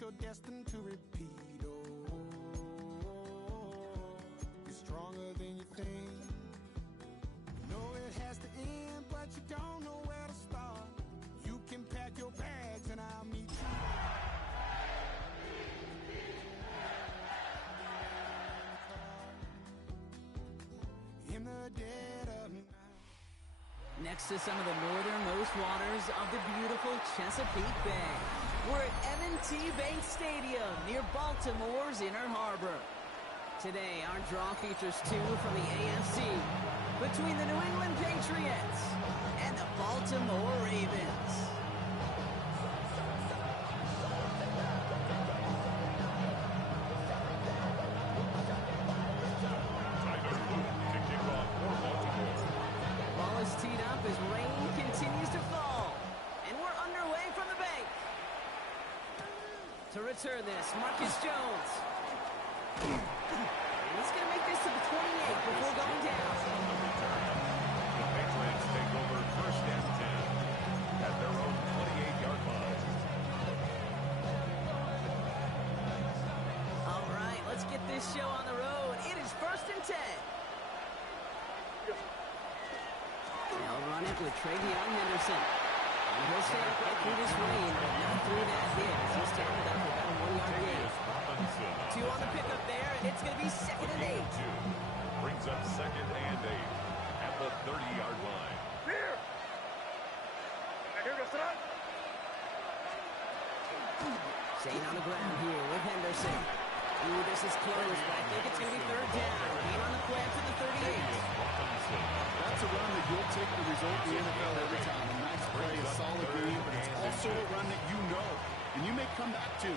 you're destined to repeat. Oh, you're stronger than you think. You know it has to end, but you don't know where to start. You can pack your bags and I'll meet you. In the dead of night. Next to some of the northernmost waters of the beautiful Chesapeake Bay, we're at M&T Bank Stadium near Baltimore's Inner Harbor. Today, our draw features two from the AFC between the New England Patriots and the Baltimore Ravens. Ball is teed up as rain continues to fall, and we're underway from the bank. To return this, Marcus Jones. He's going to make this to the 28 before going down. The Patriots take over first and 10 at their own 28-yard line. All right, let's get this show on the road. It is first and 10. They'll run it with Travion Henderson. And he'll stay up right through this rain, but not through that hit. He's taken up about a 1-yard gain. Two on the pickup there, and it's going to be second and 8. Brings up second and 8 at the 30-yard line. Here! Here goes it. Staying on the ground here with Henderson. Ooh, this is close, but I think it's going to be third down. Gain on the play to the 38. That's a run that you'll take the result in the NFL every time. A nice play, a solid game, but it's also a run that you know, and you may come back to.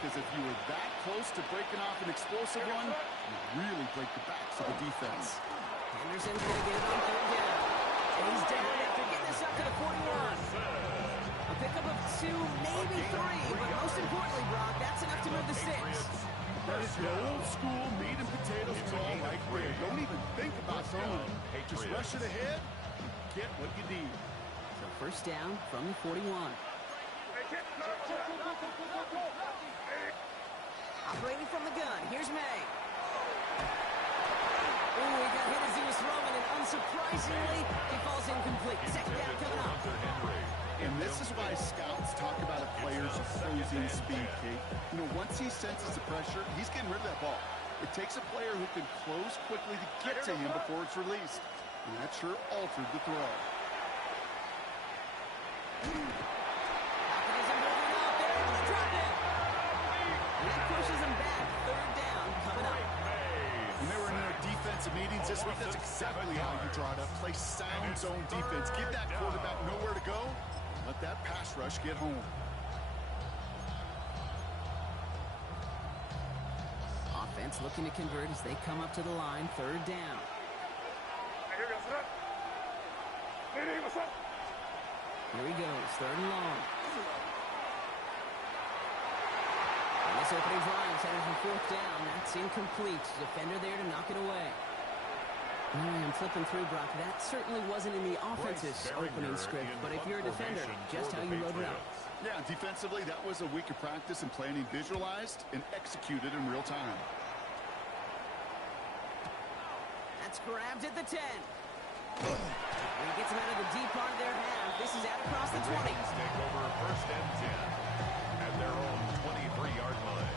Because if you were that close to breaking off an explosive one, you really break the backs of the defense. Henderson's going to get it on third down. He's down after getting this up to the 41. A pickup of 2, maybe 3, but most importantly, Brock, that's enough to move the 6. That is the old school meat and potatoes call right there. Don't even think about throwing it. Just rush it ahead and get what you need. So first down from the 41. Operating from the gun, here's May. Ooh, he got hit as he was throwing, and unsurprisingly, he falls incomplete. Second down coming up. And this is why scouts talk about a player's closing speed, Kate. You know, once he senses the pressure, he's getting rid of that ball. It takes a player who can close quickly to get to him before it's released. And that sure altered the throw. Defensive meetings this week, that's exactly how you draw it up. Play sound zone defense. Give that quarterback nowhere to go. Let that pass rush get home. Offense looking to convert as they come up to the line. Third down. Here he goes. Third and long. And this opening drive is headed for fourth down. That's incomplete. Defender there to knock it away. I'm flipping through, Brock. That certainly wasn't in the offense's opening script, but if you're a defender, just how you wrote it up. Yeah, defensively, that was a week of practice and planning visualized and executed in real time. That's grabbed at the 10. And he gets him out of the deep part of their half. This is out across the 20. Take over first and 10 at their own 23-yard line.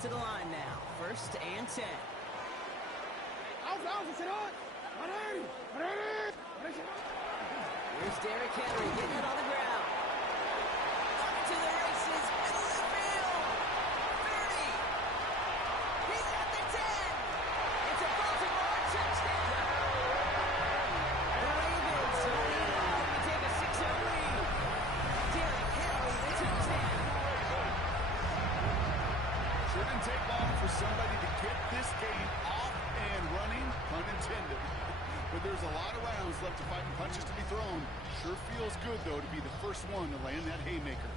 To the line now. First and 10. Here's Derrick Henry getting it on the ground. Up to the races. Middle of the field. 30. He's at the 10. It's a Baltimore touchdown. The Ravens don't need long to take a 6-0 lead. Derrick Henry, the touchdown. Shouldn't take long for somebody to get this game off and running, pun intended. But there's a lot of rounds left to fight and punches to be thrown. Sure feels good, though, to be the first one to land that haymaker.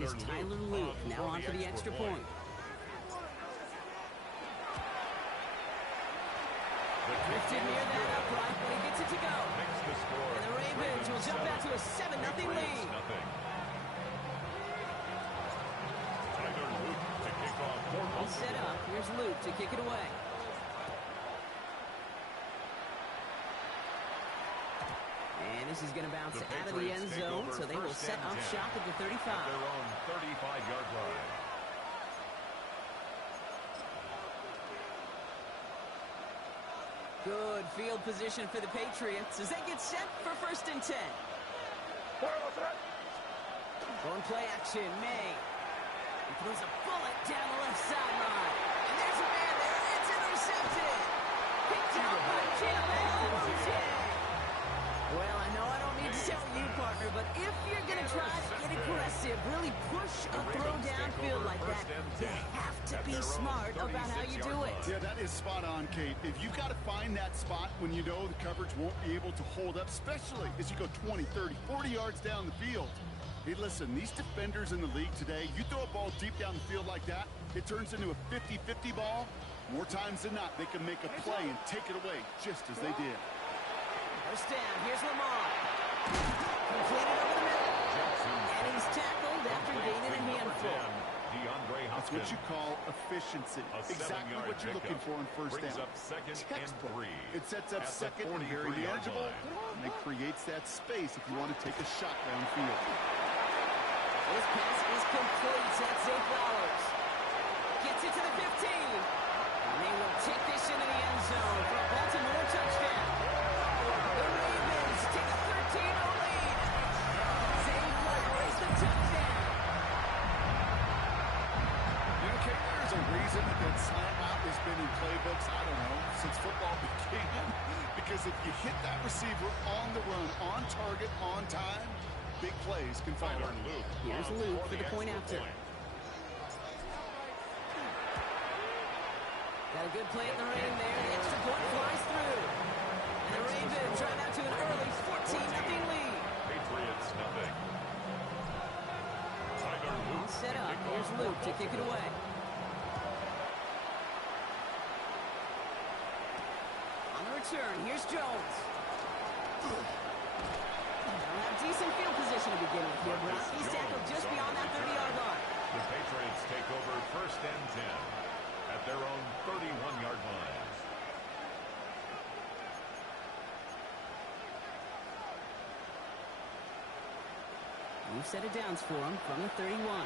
is Tyler Luke, now on for the extra point. Drifted near that upright, but he gets it to go. And the Ravens will jump out to a 7-0 lead. Tyler Luke to kick off for All set up. Here's Luke to kick it away. And this is going to bounce out of the end zone, so they will set up shop at the 35. At their own 35-yard line. Good field position for the Patriots as they get set for 1st and 10. On play action, May. He throws a bullet down the left sideline. And there's a man there. It's intercepted. Picked out by Jalen. Well, I know I don't need to tell you, partner, but if you're going to try to get aggressive, really push a throw downfield like that, you have to be smart about how you do it. Yeah, that is spot on, Kate. If you've got to find that spot when you know the coverage won't be able to hold up, especially as you go 20, 30, 40 yards down the field. Hey, listen, these defenders in the league today, you throw a ball deep down the field like that, it turns into a 50-50 ball. More times than not, they can make a play and take it away just as they did. First down, here's Lamar. Completed over the middle. And he's tackled after gaining a handful. That's what you call efficiency. Exactly what you're looking for in first down. Textbook. It sets up second and very manageable, and it creates that space if you want to take a shot downfield. This pass is complete. That's Zay Flowers. Gets it to the 15. And they will take this into the end zone for a Baltimore touchdown. The Ravens take a 13-0 lead. Zay Flowers, the touchdown. You know, Kate, there's a reason that slant route has been in playbooks, I don't know, since football began. Because if you hit that receiver on the run, on target, on time, big plays can follow. Here's Luke for the point after. Got a good play at the rain there. The extra point flies through. And the Ravens drive out to an early 14-0 lead. Patriots nothing. All set up. Here's Luke to kick it away. On the return, here's Jones. They'll have decent field position to begin with here, Brock. He's tackled just beyond that 30-yard line. The Patriots take over 1st and 10 at their own 31-yard line. We've set it downs for him from the 31.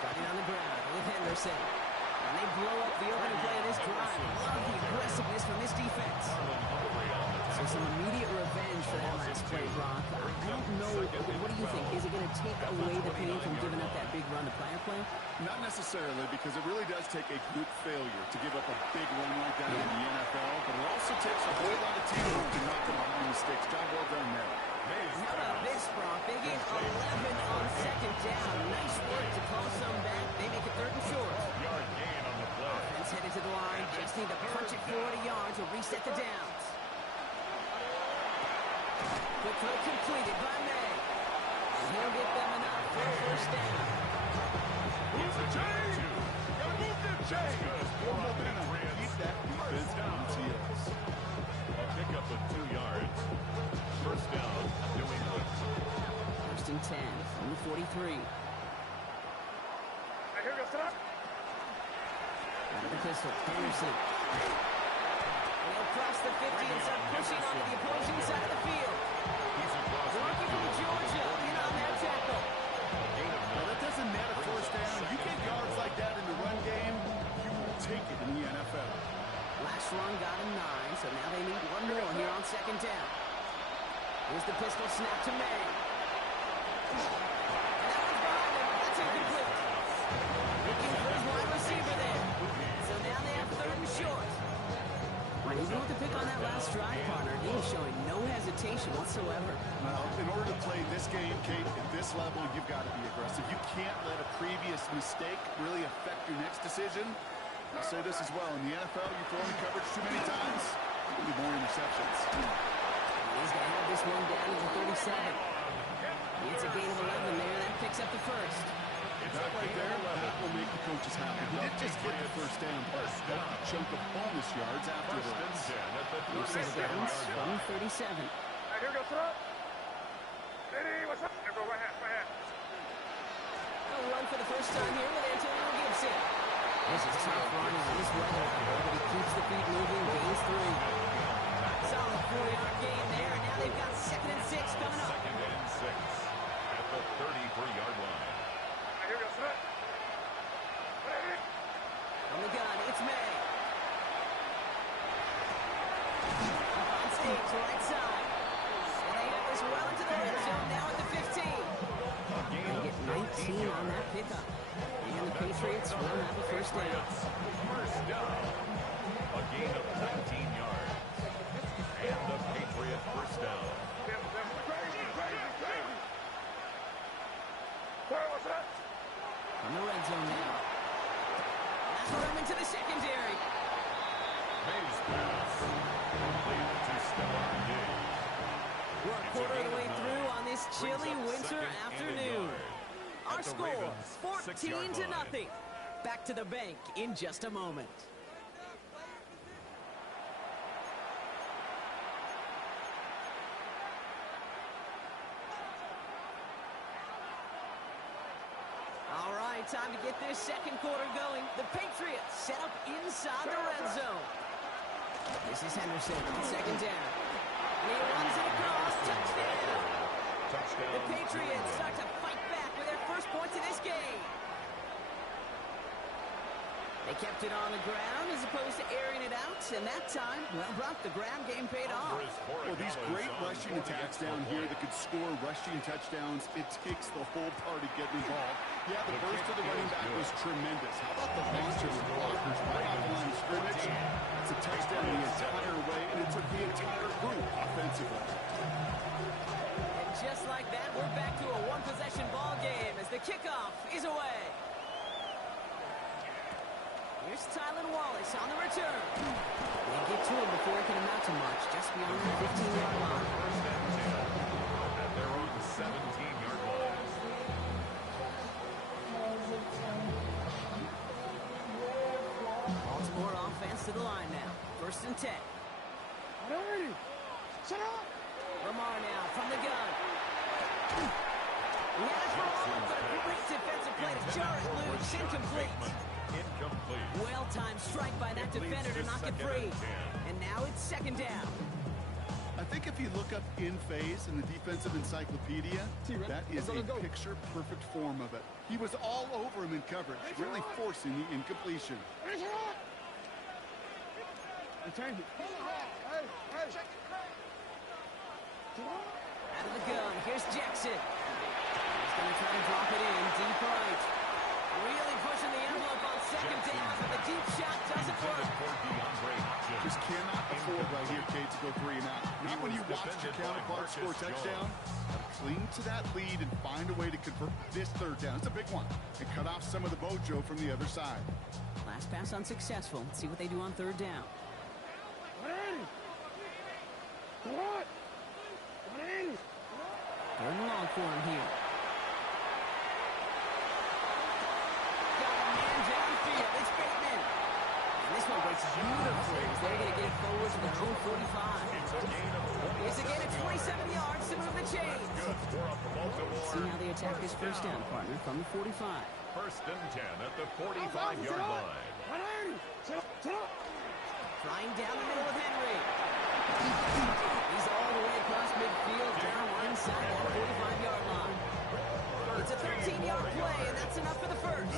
Starting on the ground with Henderson. And they blow up the opening play of this drive. Love the aggressiveness from this defense. So some immediate revenge for that last play, Brock. I don't know. What do you think? Is it going to take away the pain from giving up that big run to prior play? Not necessarily, because it really does take a group failure to give up a big run like that in the NFL, but it also takes a whole lot of teamwork to knock them out of mistakes. Job well done there. How about this, Brock? They get 11 on 2nd down. Nice work to call some back. They make it 3rd and short. Yard gain on the play. Offense headed to the line. Just need to punch it 40 yards to reset the downs. Quick throw completed by May. And he'll get them enough for a 1st down. Move the chain. Gotta move them chain. More momentum. Keep that defense on its heels. A pickup of 2 yards. 1st down, New England. 1st and 10 from the 43. Out of the pistol, Henderson. And he'll cross the 50 and start pushing onto the opposing side of the field. Working from Georgia in on that tackle. Well, that doesn't net a 1st down. You get yards like that in the run game, you will take it in the NFL. Last run got him 9, so now they need one more here on 2nd down. Here's the pistol snap to May. And that one's behind him. That's incomplete. Looking for his wide receiver there. So now they have 3rd and short. Well, even with the pick on that last drive, partner, he is showing no hesitation whatsoever. Well, in order to play this game, Kate, at this level, you've got to be aggressive. You can't let a previous mistake really affect your next decision. I'll say this as well. In the NFL, you throw in coverage too many times, there'll be more interceptions. He's going to have this one down to the 37. It's a gain of 11 there. That picks up the first. That right there, that will make the coaches happy. He didn't just get the first down, but a chunk of bonus yards afterwards. We've set it down from 37. Here goes up. Ready, what's up? Here go right hand. A run for the first time here with Antonio Gibson. This is tough running in this weather, but he keeps the feet moving, gains 3. Solid 4-yard gain there, and now they've got 2nd and 6 coming up. 2nd and 6 at the 33-yard line. Here goes up. Ready. On the gun, it's May. On stage, right side. And they have this well into the red zone now at the 15. They get 19 on that pickup. And the Patriots will have a first down. First down. A gain of 19 yards. And the Patriot first down. What's up? From the red zone now. That's for him into the secondary. May's pass. Complete to Stellar Diggs. We're a quarter of the way through on this chilly winter afternoon. Our score, 14-0. Back to the bank in just a moment. All right, time to get this second quarter going. The Patriots set up inside the red zone. This is Henderson on 2nd down. And he runs it across. Touchdown. The Patriots start to fight back with their first points in this game. They kept it on the ground as opposed to airing it out, and that time, well, Brock, the ground game paid off. Well, these great rushing attacks down here that could score rushing touchdowns, it takes the whole party getting involved. Yeah, the burst of the running back was tremendous. How about the launch of the blockers right off the line of scrimmage? It's a touchdown the entire way, and it took the entire group offensively. And just like that, we're back to a one-possession ball game as the kickoff is away. Here's Tylan Wallace on the return. They get to him before it can amount to much, just beyond the 15-yard line. First and 10 at their own 17-yard line. Baltimore offense to the line now. 1st and 10. Shut up. Lamar now from the gun. He has it for all, but a great defensive play to jar it loose. Incomplete. Well-timed strike by that defender to knock it free. And now it's 2nd down. I think if you look up in phase in the defensive encyclopedia, that is a picture-perfect form of it. He was all over him in coverage, really forcing the incompletion. Out of the gun, here's Jackson. He's going to try to drop it in, deep right. Really pushing the envelope on 2nd down, but the deep shot doesn't work. Just cannot afford right here, Kate, to go 3 and out. Not when you watch your counterpart score a touchdown. Cling to that lead and find a way to convert this 3rd down. It's a big one. And cut off some of the mojo from the other side. Last pass unsuccessful. Let's see what they do on 3rd down. What? 3rd and long for him here. Got a man downfield. It's Bateman. And this one breaks beautifully as they're going to get it forward to their own 45. It's a gain of 27 yards to move the chains. Let's see how they attack this 1st down, partner, from the 45. 1st and 10 at the 45-yard line. Flying down the middle with Henry. He's all the way across midfield, down inside that 45-yard line. It's a 13-yard play, and that's enough for the first.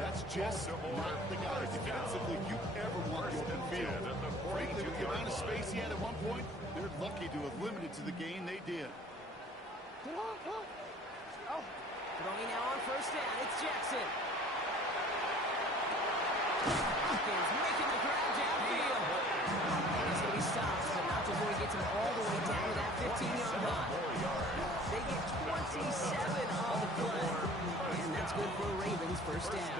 That's just not the guy defensively you ever want to open field. Frankly, with the amount of space he had at one point, they're lucky to have limited to the gain they did. Throwing now on 1st down, it's Jackson. Hopkins making the grab downfield. He's going to be stopped, but not before he gets him all the way down to that 15-yard line. They get 27 on the play. And that's good for a Ravens 1st down.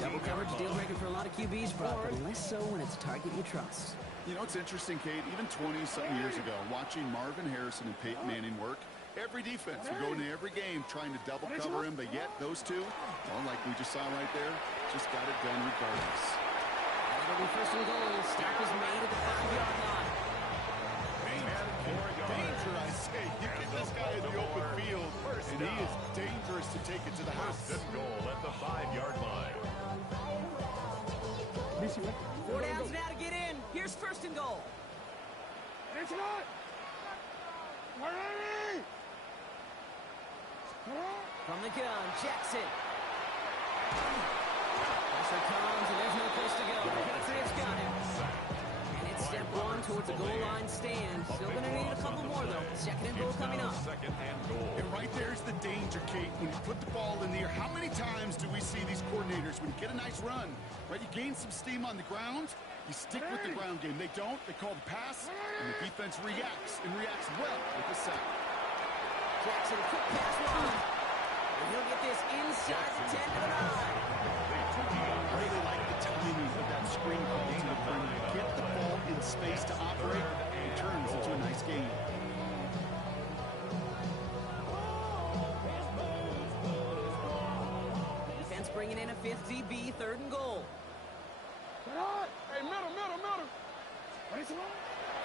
Double coverage deal breaker for a lot of QBs, Brock, but less so when it's a target you trust. You know, it's interesting, Kate, even 20-something years ago, watching Marvin Harrison and Peyton Manning work, every defense would go into every game trying to double cover him, but yet those two, well, like we just saw right there, just got it done regardless. It'll be first and goal. Stop is made at the 5-yard line. Danger, I say. You get this guy in the open field, and he is dangerous to take it to the house. First and goal at the 5-yard line. 4 downs now to get in. Here's first and goal. From the gun, Jackson. Pressure comes, and there's no place to go. The Patriots got him. And it's step one towards the goal line stand. Still going to need a couple more, though. Second and goal coming up. Second and goal. And right there's the danger, Kate. When you put the ball in the air, how many times do we see these coordinators, when you get a nice run, right, you gain some steam on the ground, you stick with the ground game. They don't. They call the pass, and the defense reacts, and reacts well with the sack. Jackson, quick pass line. And he'll get this inside the 10 to the 9. I really like the timing of that screen call to the perimeter. Get the ball in space to operate, and it turns into a nice game. Defense bringing in a fifth DB, third and goal. Hey, middle.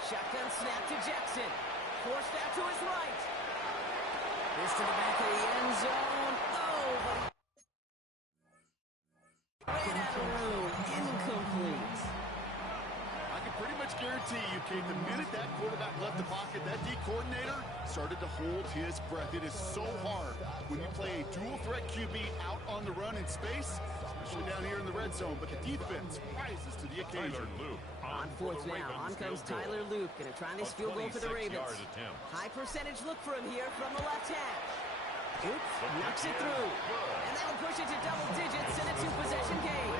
Shotgun snap to Jackson. Forced out to his right. This to the back of the end zone. Oh, but ran out of room. Incomplete. I can pretty much guarantee you, Kate, the minute that quarterback left the pocket, that D coordinator started to hold his breath. It is so hard when you play a dual-threat QB out on the run in space, especially down here in the red zone, but the defense rises to the occasion. On fourth now, on comes Tyler Luke. Going to try this field goal for the Ravens. High percentage look for him here from the left hash. Oops, knocks it through. And that'll push it to double digits in a two-possession game.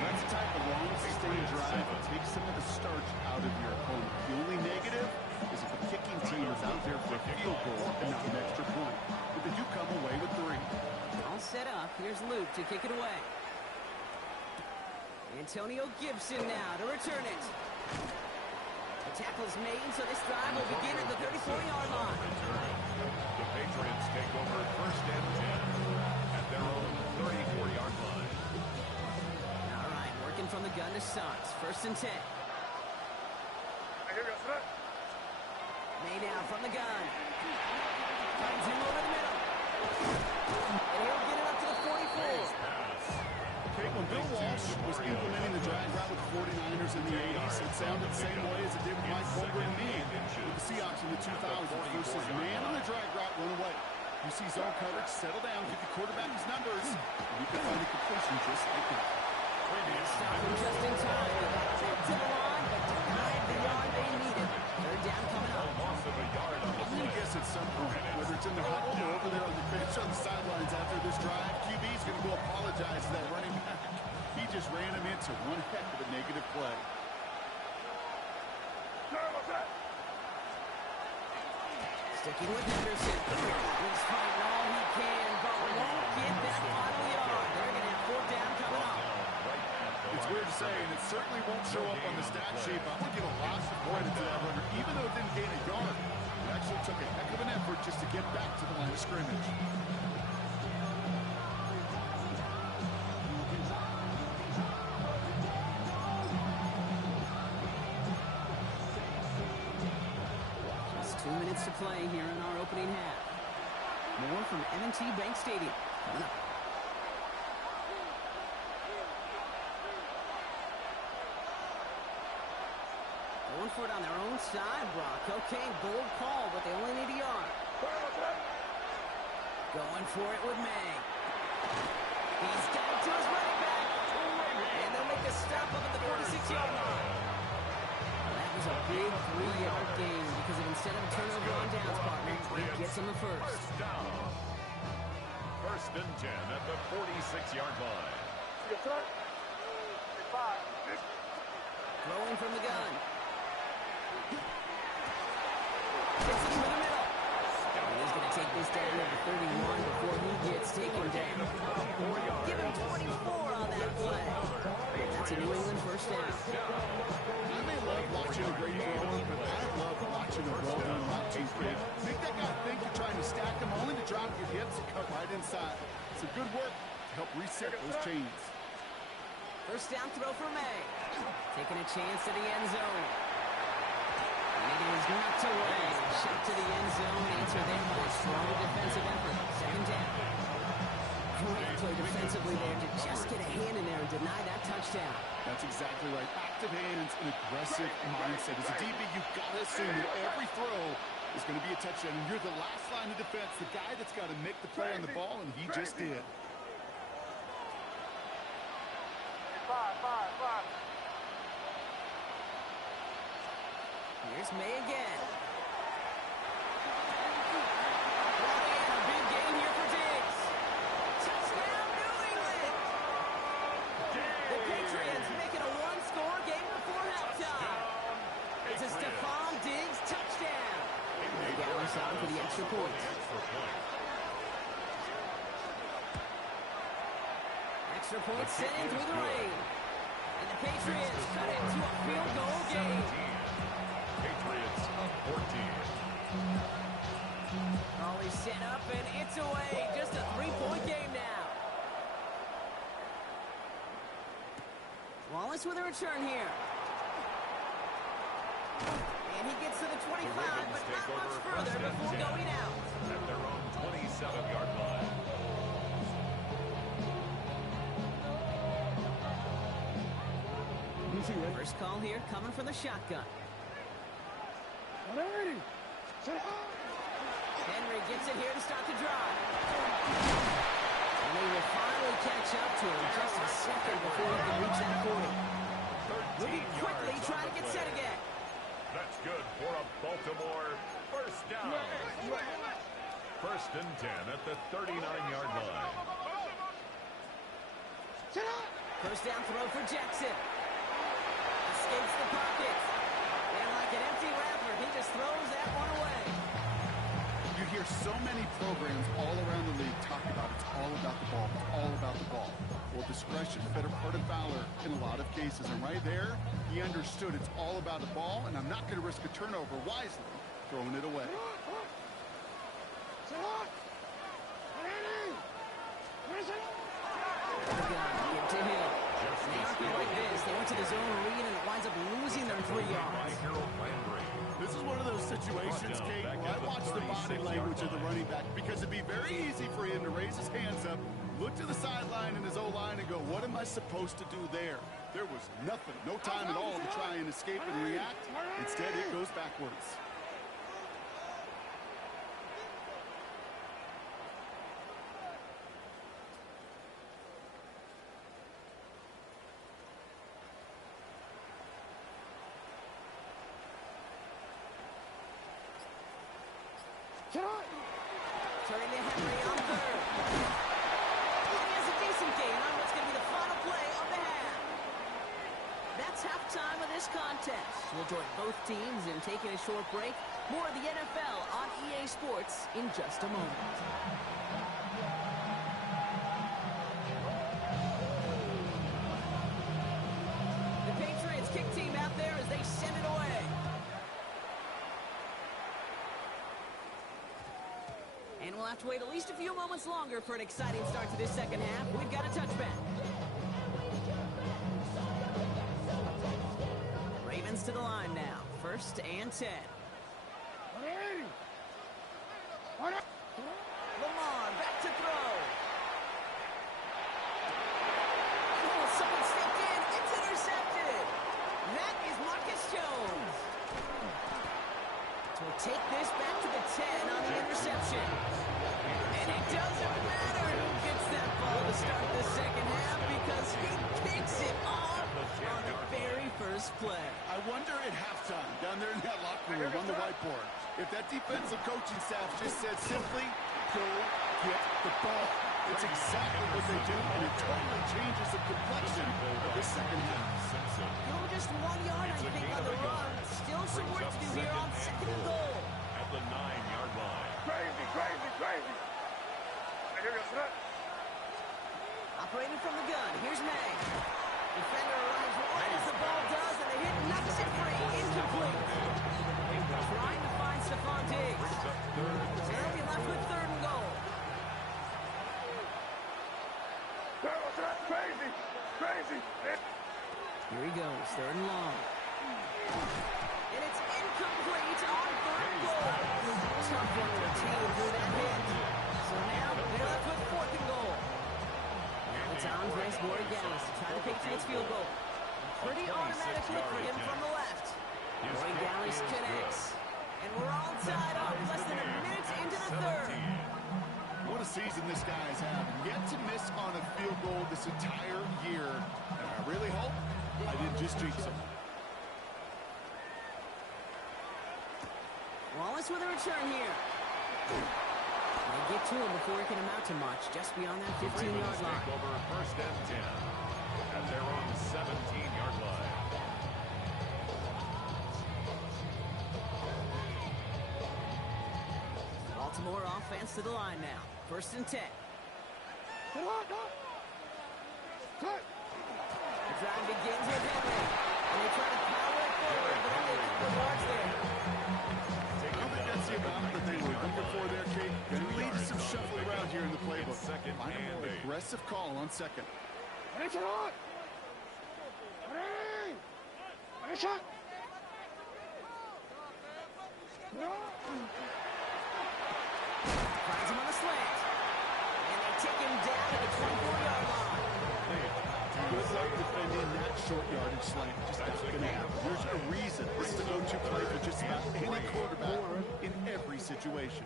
That's the type of long, sustained drive that takes some of the starch out of your opponent. The only negative is if the kicking team is out there for a field goal and not an extra point. But they do come away with 3. All set up. Here's Luke to kick it away. Antonio Gibson now to return it. The tackle's made, so this drive will begin at the 34-yard line. The Patriots take over first and 10 at their own 34-yard line. All right, working from the gun to Sons. First and 10. May now from the gun. Finds him over the middle. And he'll get it up to the 44. Okay, when Bill Walsh was implementing the drag route with the 49ers in the 80s, it sounded the same way as it did with Mike Holmgren and me with the Seahawks in the 2000s versus man on the drag route, run away. You see zone coverage, settle down, get the quarterback his numbers, and you can find a completion just like that. Stop him just in time. They got it to the line, but denied the yard they needed. Third down coming up. Loss of a yard on the I'm going to guess at some point, whether it's in the huddle or over there on the bench on the sidelines after this drive, QB's going to go apologize to that running back. He just ran him into one heck of a negative play. Sticking with Henderson. He's fighting all he can, but won't get that final yard. They're going to have fourth down coming up. It's weird to say, and it certainly won't show up on the stat sheet, but I'm going to give a lot of credit to that runner, even though it didn't gain a yard. It actually took a heck of an effort just to get back to the line of scrimmage. Just 2 minutes to play here in our opening half. More from M&T Bank Stadium coming up. Going for it on their own side, Brock. Okay, bold call, but they only need a yard. Going for it with May. He's got it to his running back. And they'll make a stop up at the 46-yard line. That was a big 3-yard gain because of instead of a turnover on downs, partner, it gets them the first. First down. First and 10 at the 46-yard line. Throwing from the gun. Gets it through the middle. And he's going to take this down to the 31 before he gets taken down. Give him 24 on that play. That's a New England first down. I may big. Make that guy think you're trying to stack him, only to drop your hips and cut right inside. Some good work to help reset those chains. First down throw for May. Taking a chance to the end zone. And it is knocked away. Shot to the end zone. Answer there by a strong defensive effort. Second down. Great play defensively there to just get a hand in there and deny that touchdown. That's exactly right. Active hands and aggressive mindset. As a DB, you've got to assume that every throw is going to be a touchdown. And you're the last line of defense, the guy that's got to make the play on the ball, and he just did. Five. Here's May again. A big gain here for Diggs. Touchdown, New England! The Patriots make it a one-score game before halftime. It's a Stephon Diggs touchdown. They got us on for the extra point. Extra point sent in through the rain. And the Patriots cut it to a field goal game. Patriots up 14. Raleigh set up and it's away. Just a three-point game now. Wallace with a return here. And he gets to the 25, but not much further before going out. At their own 27-yard line. First call here coming from the shotgun. Henry gets it here to start the drive. And they will finally catch up to him just a second before he can reach that 40. Moving quickly, trying to get set again. That's good for a Baltimore first down. First and 10 at the 39-yard line. First down throw for Jackson. Escapes the pocket. And like an empty wrapper, he just throws that one away. You hear so many programs all around the league talk about it's all about the ball. It's all about the ball. Well, discretion, the better part of valor in a lot of cases. And right there, he understood it's all about the ball, and I'm not going to risk a turnover wisely, throwing it away. Give to Hill. They aren't good like this. They went to the zone read, and it winds up losing them 3 yards. This is one of those situations, Kate, where I watch the body language of the running back because it'd be very easy for him to raise his hands up, look to the sideline in his O-line and go, what am I supposed to do there? There was nothing, no time at all to try and escape and react. Instead, it goes backwards. Turning to Henry on third. And he has a decent gain on what's going to be the final play of the half. That's halftime of this contest. We'll join both teams in taking a short break. More of the NFL on EA Sports in just a moment. The Patriots kick team out there as they send it away. And we'll have to wait at least a few moments longer for an exciting start to this second half. We've got a touchback. Ravens to the line now. First and 10. Lamar back to throw. Oh, someone stepped in. It's intercepted. That is Marcus Jones. So we'll take this back to the 10 on the interception. And it doesn't matter who gets that ball to start the second half because he picks it off on the very first play. I wonder at halftime, down there in that locker room on the whiteboard, if that defensive coaching staff just said simply, go get the ball. It's exactly what they do, and it totally changes the complexion of the second half. Go just 1 yard, I think, on the run. Still some work to do here on second and goal. At the 9-yard line. Crazy. Operating from the gun, here's May. Defender arrives right as the ball does, and the hit knocks it free. Incomplete. Trying to find Stephon Diggs. crazy. Here he goes, third and long. And it's incomplete on third and goal. Tough one to retain through that hit. So now they're left with fourth and goal. Now it's Andres Borregales to try the Patriots field goal. Pretty automatic look for him from the left. Borregales connects. And we're all tied up less than a minute into the third. What a season this guy has had. Yet to miss on a field goal this entire year. And I really hope I didn't just jinx him. Wallace with a return here. They get to him before he can amount to much, just beyond that 15-yard line. Take over first and 10 at their own 17-yard line. Baltimore offense to the line now. First and 10. The drive begins with Henry. And they try to power it forward, but only a couple of yards there. I don't think that's the amount that they were looking for there, Kate. Going to lead to some shuffle around here in the playbook. Find a more aggressive call on second. Finds him on the slant. And they take him down to the 24-yard line. Good luck defending that short yardage slant. Just not going to happen. There's a reason this is a go-to play for just about any quarterback in every situation.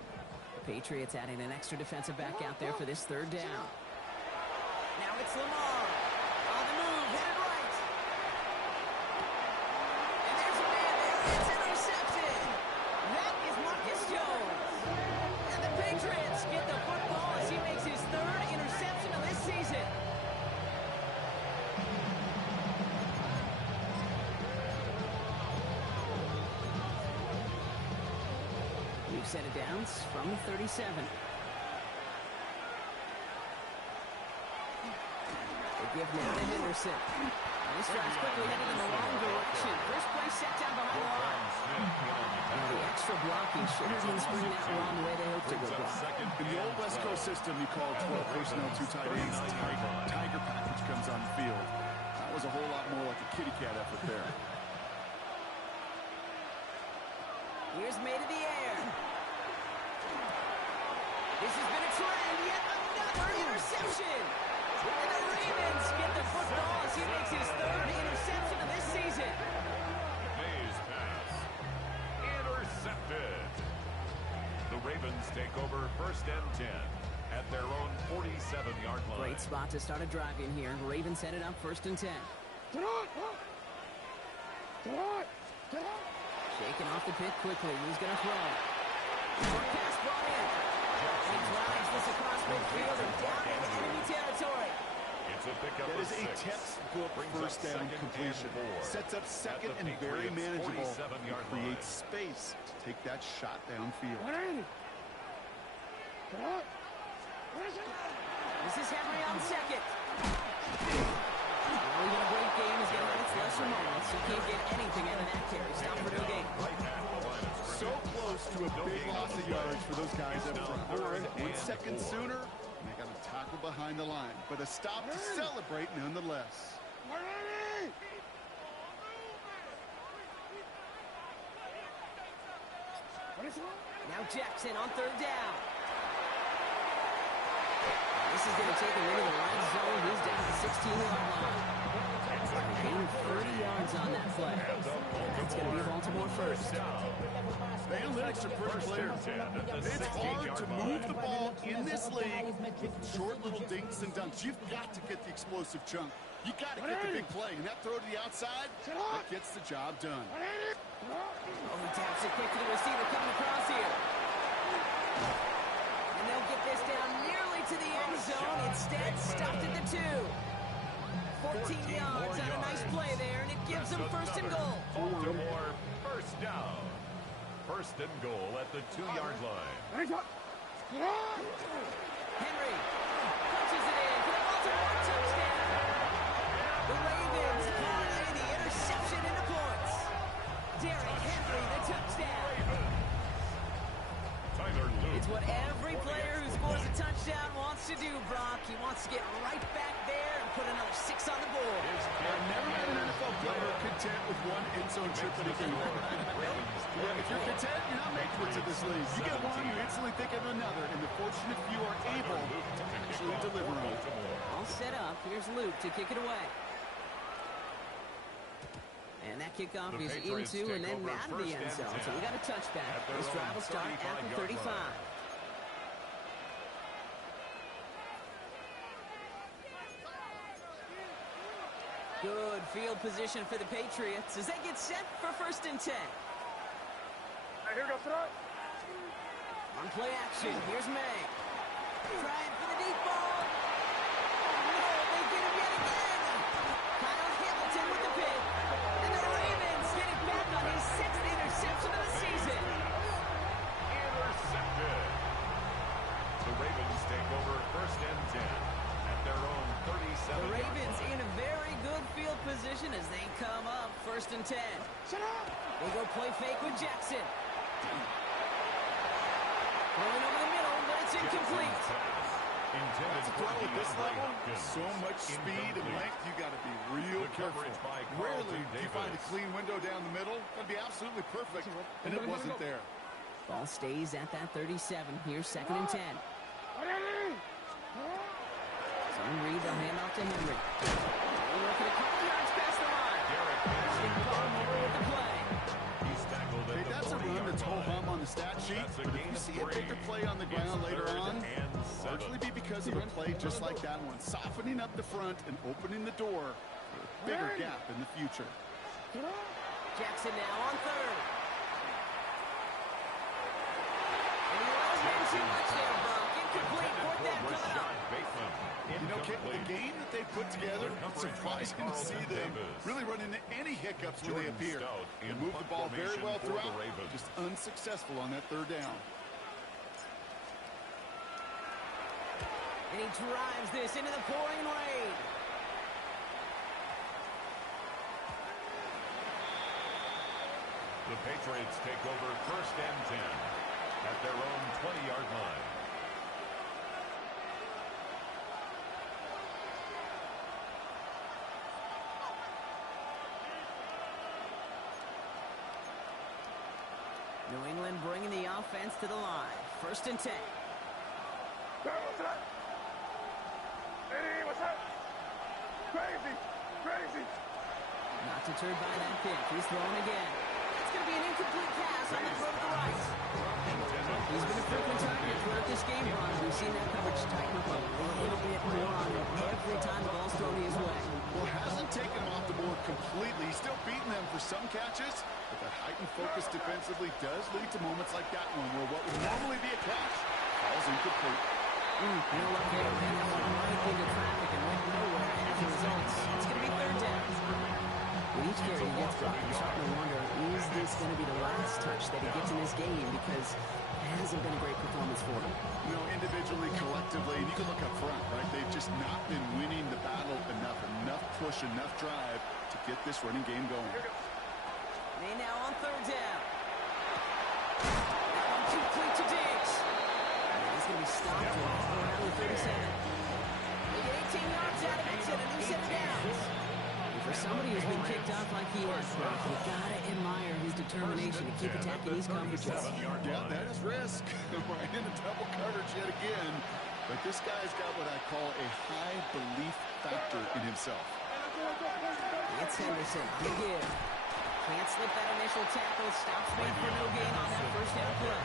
The Patriots adding an extra defensive back out there for this third down. Now it's Lamar. On the move, headed right. And there's a man there. It's intercepted. That is Marcus Jones. And the Patriots get the football as he makes his third interception of this season. We've set it down from 37. They give now to Henderson. And this drive's quickly headed in the wrong direction. First play set down behind the line. And the extra blocking should have bring that wrong way they hope to go block. In the old West Coast system, you call 12 personnel, 2 tight ends. Tiger package comes on the field. That was a whole lot more like a kitty cat effort there. Here's made in the air. This has been a trend. Yet another interception. And the Ravens get the football as he makes his third interception of this season. Mays pass. Intercepted. The Ravens take over first and 10 at their own 47-yard line. Great spot to start a drive in here. Ravens set it up first and 10. Shaking off the pit quickly. He's going to throw. Short pass brought in. And he drives this across midfield and down into enemy territory. It's a pickup That of is a 6. textbook first down completion. Sets up second and very manageable. Creates space to take that shot downfield. This is Henry on second. Well, even a great game is going to have its lesser moments. You can't get anything out of that carry. Stop for no gain. So close to a big loss of yards for those guys up front. 1 second sooner, and they got to tackle behind the line. But a stop to celebrate nonetheless. Now Jackson on third down. This is going to take him into the red zone. He's down to the 16-yard line. Gain 30 yards on that play. It's going to be Baltimore first. The analytics are pretty clear. It's hard to move the ball in this league with short little dinks and dunks. You've got to get the explosive chunk. You got to get the big play. And that throw to the outside, that gets the job done. Oh, he taps it quick to the receiver coming across here. And they'll get this down nearly to the end zone. Instead, stopped at the 2. 14 yards on a nice play there, and it gives them first and goal. Baltimore first down. First and goal at the 2-yard line. Henry punches it in for the Baltimore touchdown. The Ravens parlay the interception into points. Derrick Henry, the touchdown. It's what every player who scores a touchdown wants to do, Brock. He wants to get right back there and put another 6 on the board. with one end zone trip in a game. Yeah, if you're content, you're not making it to this league. You get one, you instantly think of another, and the fortunate few are able to actually deliver on it. All set up. Here's Luke to kick it away. And that kickoff is into and then out of the end zone. So we got a touchback. This drive will start at the 35. Good field position for the Patriots as they get set for 1st and 10. Here goes tonight. On play action, here's May. Trying for the deep ball. Oh, no, they get him yet again. Kyle Hamilton with the pick. And the Ravens get it back on his 6th interception of the season. Intercepted. The Ravens take over 1st and 10 at their own 37. The Ravens in a very good field position as they come up 1st and 10. They go play fake with Jackson. Rolling over the middle, but it's incomplete. To throw at this level, so much speed and length, you got to be real careful. Rarely do you find a clean window down the middle. That'd be absolutely perfect, and it wasn't there. Ball stays at that 37. Here's 2nd and 10. Zone read, they'll hand off to Henry. They're looking a couple yards past the line. Ball over with the play. Hey, that's a run that's ho-hum on the stat sheet, but if you see a bigger play on the ground later on, largely be because of a play just like that one, softening up the front and opening the door for a bigger gap in the future. Jackson now on 3rd. And he wasn't in too much there, Brock. Incomplete. 4th down coming up. You know, Kit, the game that they put together, it's surprising to see them really run into any hiccups when they appear. They move the ball very well throughout, just unsuccessful on that 3rd down. And he drives this into the pouring rain. The Patriots take over 1st and 10 at their own 20-yard line. New England bringing the offense to the line. 1st and 10. What's up? Hey, what's up? Crazy, crazy. Not deterred by that pick. He's throwing again. It's going to be an incomplete pass on the throw to the right. He's been a frequent target throughout this game, Ron. We've seen that coverage tighten up a little bit more on him every time the ball's thrown his way. Well, hasn't taken him off the board completely. He's still beating them for some catches, but that heightened focus defensively does lead to moments like that one where what would normally be a catch falls incomplete. No luck there. And that one right into traffic and went nowhere as a result. It's going to be 3rd down. With each carry he gets, Brock, I'm starting to wonder, is this going to be the last touch that he gets in this game? Because it hasn't been a great performance for him. You know, individually, collectively, and you can look up front, right? They've just not been winning the battle enough push, enough drive to get this running game going. They now on 3rd down. That one complete to Diggs. And he's going to be stopped around the 37. They get 18 yards out of it and a new set of downs. And for somebody who's been kicked off like he has, Brock, you've got to admire his determination to keep attacking these coverages. Yeah, that is risk. We're in a double coverage yet again. But this guy's got what I call a high belief factor in himself. It's Henderson. Big hit. Can't slip that initial tackle. Stops made for no gain on that 1st down play.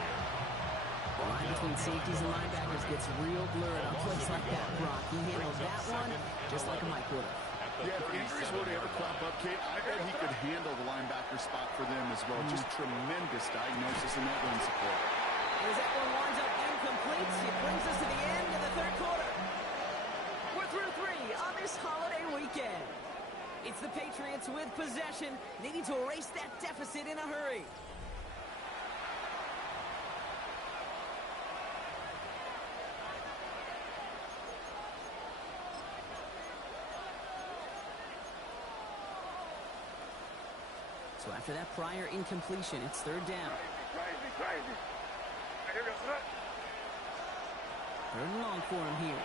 The line between safeties and linebackers gets real blurred on plays like that, Brock. He handles that one just like a Mike would have. Yeah, if injuries were to ever crop up, Kate, I bet he could handle the linebacker spot for them as well. Just tremendous diagnosis in that run support. And as that one winds up incomplete, it brings us to the end of the 3rd quarter. We're through 3 on this holiday weekend. It's the Patriots with possession, needing to erase that deficit in a hurry. So after that prior incompletion, it's 3rd down. Crazy. Here goes tonight. 3rd and long for him here.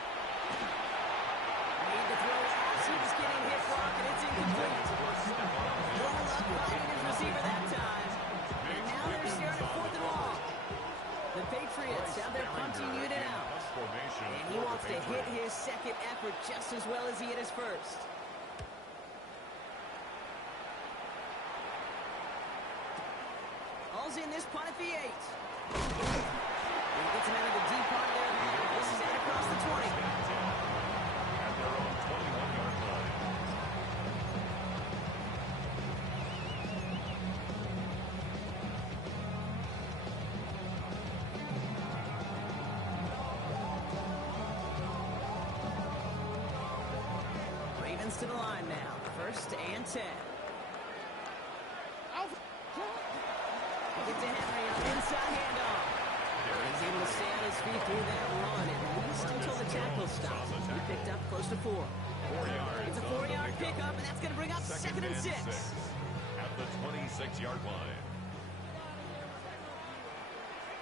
Made the throw as he was getting hit, Brock, and it's incomplete. Roll up by effort just as well as he hit his first. All's in this punt at the 8. He gets him out of the deep part of their line. This is 8 across the 20. At their own 21-yard line. Ravens to the line now. 1st and 10. Get to Henry on the inside handoff. He's able to stay on his feet through that run, at least until the tackle stops. He picked up close to 4. 4 yards. It's a 4-yard pickup, and that's going to bring up 2nd and 6. At the 26-yard line.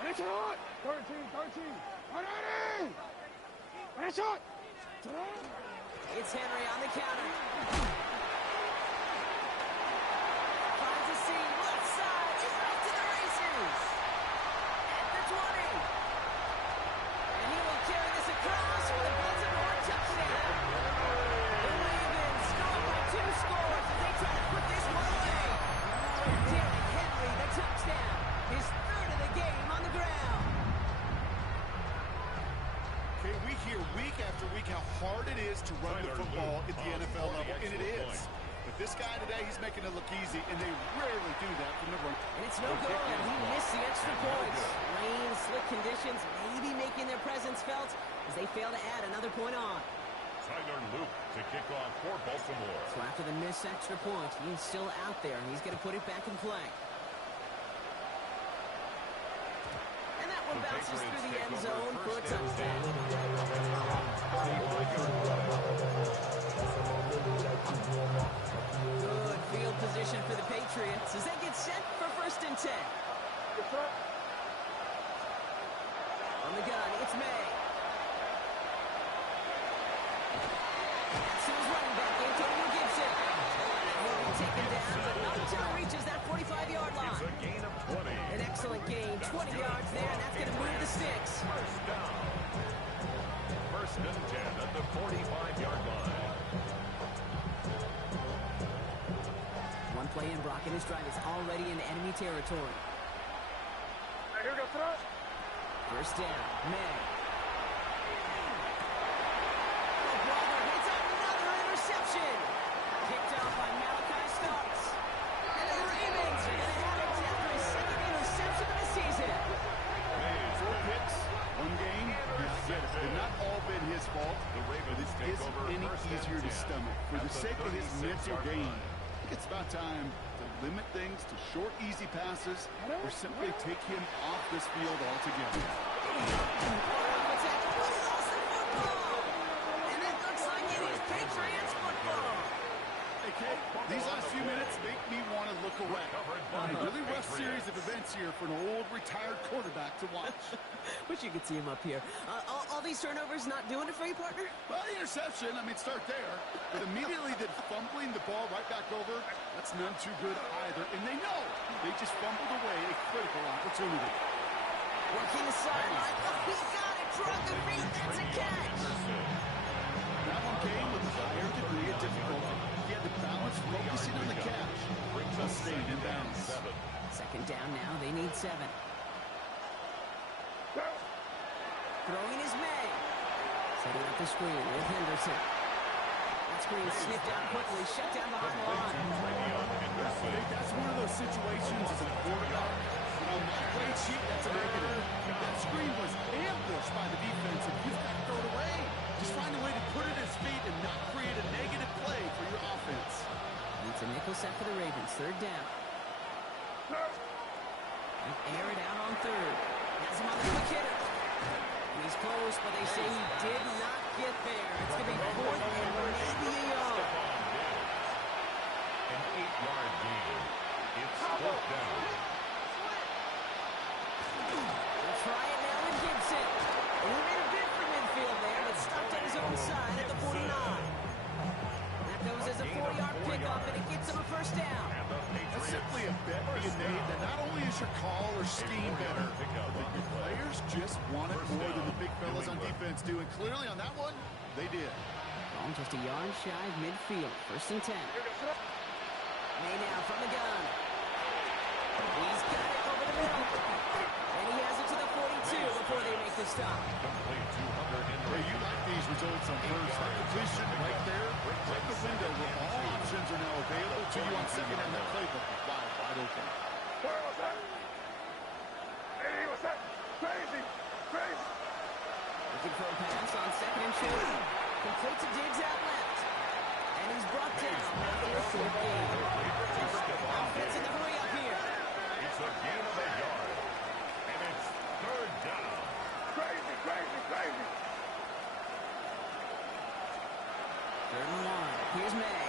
13, 13. 180. And a shot. It's Henry on the counter. Finds a seam, left side. He's off to the races. At the 20. And he will carry this across for the Baltimore touchdown. The Ravens score by 2 scores as they try to put this one away. Derrick Henry, the touchdown. His 3rd of the game on the ground. Okay, we hear week after week how hard it is to run the football at the NFL level, and it is. But this guy today, he's making it look easy, and they rarely do that from the run. And it's no good. He missed the extra points. Rain, slick conditions, maybe making their presence felt as they fail to add another point on. Tyler Luke to kick off for Baltimore. So after the missed extra point, he's still out there. He's going to put it back in play. And that one bounces through the end zone for a touchdown. Good field position for the Patriots as they get set for 1st and 10. On the gun, it's May. That's his running back, Antonio Gibson. He'll be taken down, but not until he reaches that 45-yard line. It's a gain of 20. An excellent gain, 20 yards there, and that's going to move the sticks. First down. 1st and 10 at the 45-yard line. One play in, Brock, and his drive is already in enemy territory. Here we go, throw. 1st down, May. Oh, brother, it's another interception. Picked off by Malachi Starks. And the Ravens are going to have it after his 2nd interception of the season. 4 picks, 1 game. They've not all been his fault, but it isn't any easier to stomach. For the sake of his mental game, I think it's about time to limit things to short, easy passes or simply take him off this field altogether. And it looks like it is Patriots football. Okay, these last few minutes make me want to look away. A really rough series of events here for an old retired quarterback to watch. Wish you could see him up here. All these turnovers not doing it for you, partner? Well, the interception, I mean, start there. But immediately then fumbling the ball right back over, that's none too good either. And they know they just fumbled away a critical opportunity. Working the sideline. Oh, he got it. Drug the feet. That's a catch. That one came with a higher degree of difficulty. He had to balance focusing on the catch while staying in bounds. 2nd down now. They need 7. Throwing is May. Setting up the screen with Henderson. That screen snipped out quickly. Shut down behind the line. I think that's one of those situations as a quarterback. On my grade sheet, that's a negative. That screen was ambushed by the defense, and you've got to throw it away. Just find a way to put it at his feet and not create a negative play for your offense. It's a nickel set for the Ravens. 3rd down. Air it out on 3rd. Has him on the quick hitter. And he's close, but they say he did not get there. It's going to be 4th and maybe a yard. An 8-yard gain. It's 4th down. They'll try it now with Gibson. And he made a bid for midfield there, but stopped at his own side at the 49. That goes as a 4-yard pickup, and it gets him a 1st down. That's simply a bet being made that not only is your call or scheme better, but your players just want it more than the big fellas on defense do, and clearly on that one, they did. Ball just a yard shy of midfield. 1st and 10. May now from the gun. He's got it over the middle. And he has it to the 42 before they make the stop. Hey, you like these results on first. That completion right there, right the window where all options are now available to you on second and that playbook is wide open. Where was that? Hey, what's that? Crazy! Crazy! Looking for a pass on 2nd and short. Complete to Diggs out left. And he's brought down after a short game. Offense in the hurry up here. It's a gain of a yard. And it's 3rd down. Crazy, crazy, crazy! 3rd and 1. Here's May.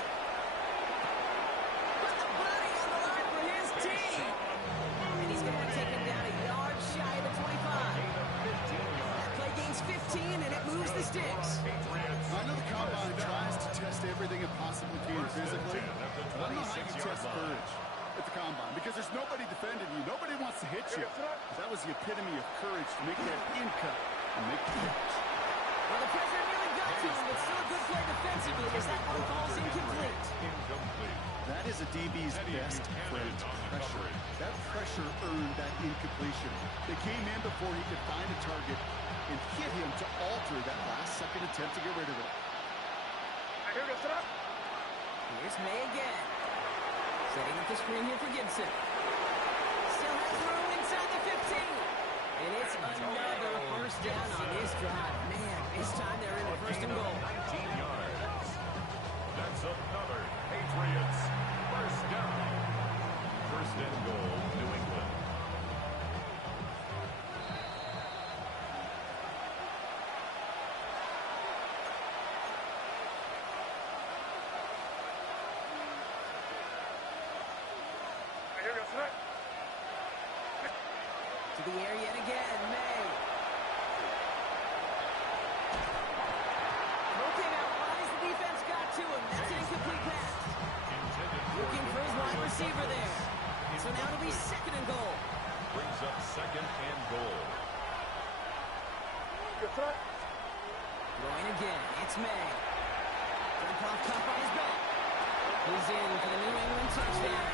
Put the body on the line for his team. And he's going to take him down a yard shy of the 25. That play gains 15, and it moves the sticks. I know the combine tries to test everything it possibly can physically, but I don't know how you test courage at the combine because there's nobody defending you. Nobody wants to hit you. That was the epitome of courage to make that in cut and make the catch. Well, the pressure nearly got to him, but still a good play defensively as that one falls incomplete. That is a DB's best friend, pressure. That pressure earned that incompletion. They came in before he could find a target and hit him to alter that last-second attempt to get rid of it. Here's May again. Setting up the screen here for Gibson. Still has room inside the 15. And it's another 1st down on this drive. Man, this time they're in the 1st and goal. 19 yards. That's another Patriots 1st down. 1st and goal, New England. To the air yet again, May. Throw out wide as the defense got to him. That's an incomplete pass. Looking for his wide receiver there. So now it'll be 2nd and goal. Brings up 2nd and goal. Going again. It's May. Jump off top on his back. He's in for the New England touchdown.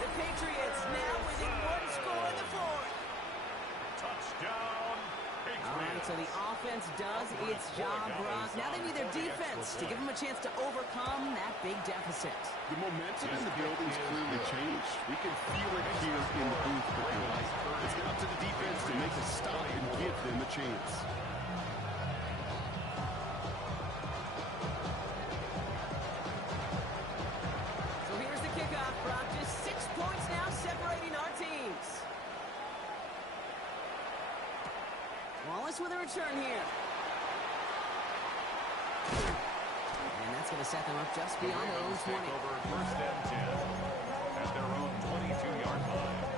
The Patriots now within 1 score in the 4th. Touchdown, Patriots. All right, so the offense does its job, Brock. Now they need their defense to give them a chance to overcome that big deficit. The momentum in the building's clearly changed. We can feel it here in the booth, but you're right. It's up to the defense to make a stop and give them a chance. So here's the kickoff, Brock. Just 6 points now separating our teams. Wallace with a return here. And that's going to set them up just beyond their own 20. Over 1st and 10 at their own 22-yard line.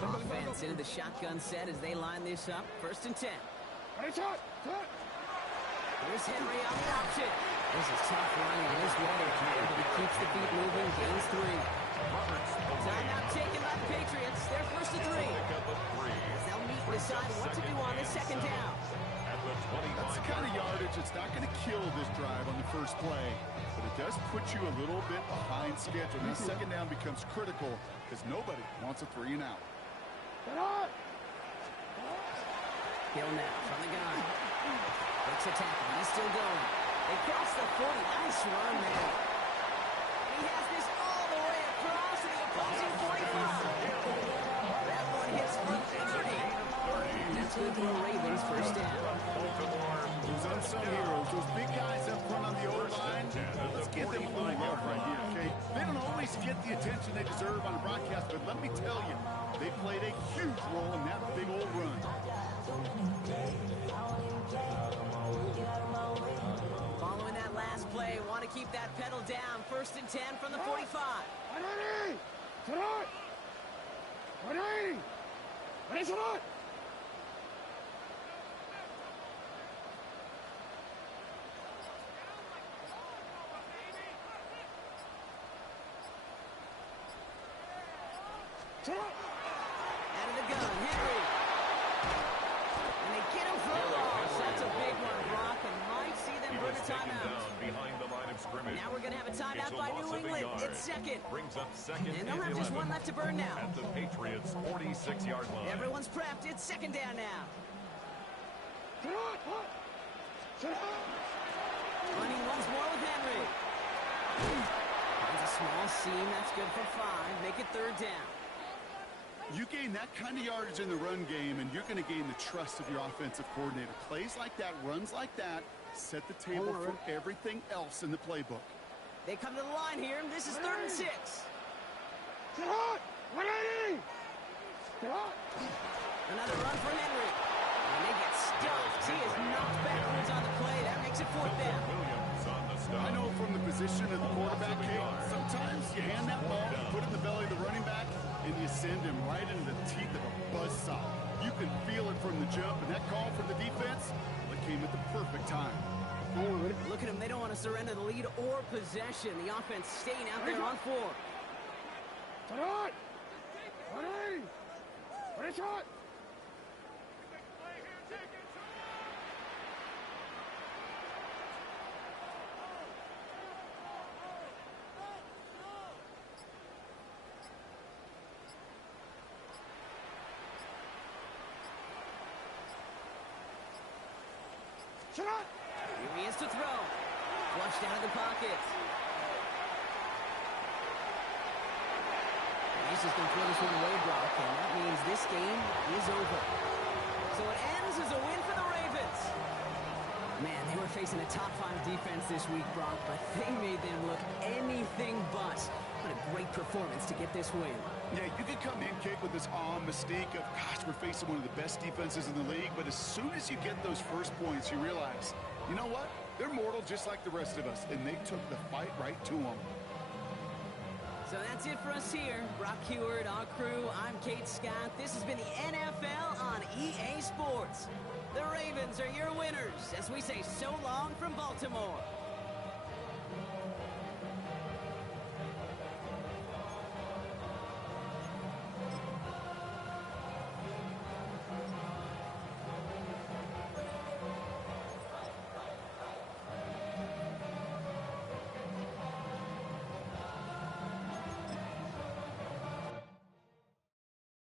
Offense into the shotgun set as they line this up. 1st and 10. Here's Henry on the option. This is tough running in this weather, but he keeps the feet moving, gains 3. Timeout taken by the Patriots. They're 1st and 3. As they'll meet and decide what to do on this 2nd down. That's the kind of yardage that's not going to kill this drive on the first play, but it does put you a little bit behind schedule. Now 2nd down becomes critical because nobody wants a 3 and out. Hill now from the gun. Breaks a tackle. He's still going. They cross the 40. Nice run there. And he has this all the way across to the opposing 45. That one hits for 30. That's good for the Ravens. 1st down. Those unsung heroes, those big guys up front on the O-line, let's give them a little love right here, okay? They don't always get the attention they deserve on the broadcast, but let me tell you, they played a huge role in that big old run. Following that last play, want to keep that pedal down. 1st and 10 from the 45. 180! Raise it on! Out of the gun, Henry. And they get him for a loss. That's a big one, Brock, and might see them burn a timeout. Behind the line of scrimmage. Now we're going to have a timeout by New England. It's second. Brings up second And they'll have just one left to burn now. At the Patriots' 46-yard line. Everyone's prepped. It's second down now. Running once more with Henry. Finds a small seam. That's good for 5. Make it third down. You gain that kind of yardage in the run game, and you're going to gain the trust of your offensive coordinator. Plays like that, runs like that, set the table for everything else in the playbook. They come to the line here. This is 3rd and 6. Another run for Henry. And they get stuffed. He is knocked backwards on the play. That makes it 4th down. I know from the position of the quarterback, Kate, sometimes you hand that ball, you put it in the belly of the running back, and you send him right into the teeth of a buzzsaw. You can feel it from the jump, and that call from the defense, it came at the perfect time. Look at them. They don't want to surrender the lead or possession. The offense staying out there on 4. Here he is to throw. Flushed out of the pocket. He's just going to throw this one away, Brock, and that means this game is over. So it ends as a win for the Ravens. Man, they were facing a top-5 defense this week, Brock, but they made them look anything but. What a great performance to get this win. Yeah, you could come in, Kate, with this mystique of, gosh, we're facing one of the best defenses in the league, but as soon as you get those first points, you realize, you know what? They're mortal just like the rest of us, and they took the fight right to them. So that's it for us here. Brock Heward, our crew, I'm Kate Scott. This has been the NFL on EA Sports. The Ravens are your winners as we say so long from Baltimore.